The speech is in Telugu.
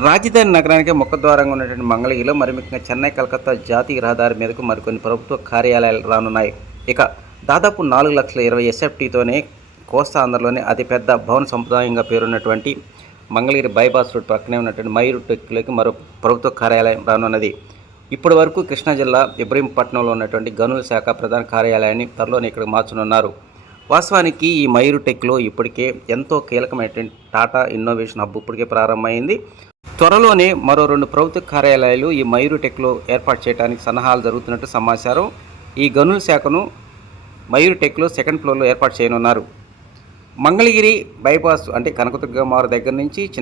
రాజధాని నగరానికి ముఖద్వారంగా ఉన్నటువంటి మంగళగిరిలో మరి ముఖ్యంగా చెన్నై కలకత్తా జాతీయ రహదారి మీదకు మరికొన్ని ప్రభుత్వ కార్యాలయాలు రానున్నాయి. ఇక దాదాపు 4,20,000 ఎస్ఎఫ్టీతోనే కోస్తా ఆంధ్రలోని అతిపెద్ద భవన సముదాయంగా పేరున్నటువంటి మంగళగిరి బైపాస్ రోడ్ పక్కనే ఉన్నటువంటి మైరు టెక్లోకి మరో ప్రభుత్వ కార్యాలయం రానున్నది. ఇప్పటి వరకు కృష్ణా జిల్లా ఇబ్రహీంపట్నంలో ఉన్నటువంటి గనుల శాఖ ప్రధాన కార్యాలయాన్ని త్వరలోనే ఇక్కడికి మార్చనున్నారు. వాస్తవానికి ఈ మైరు టెక్లో ఇప్పటికే ఎంతో కీలకమైనటువంటి టాటా ఇన్నోవేషన్ హబ్ ఇప్పటికే ప్రారంభమైంది. త్వరలోనే మరో 2 ప్రభుత్వ కార్యాలయాలు ఈ మైరు టెక్లో ఏర్పాటు చేయడానికి సన్నాహాలు జరుగుతున్నట్టు సమాచారం. ఈ గనుల శాఖను మైరు టెక్లో సెకండ్ ఫ్లోర్లో ఏర్పాటు చేయనున్నారు. మంగళగిరి బైపాస్ అంటే కనకదుర్గమారు దగ్గర నుంచి చిన్న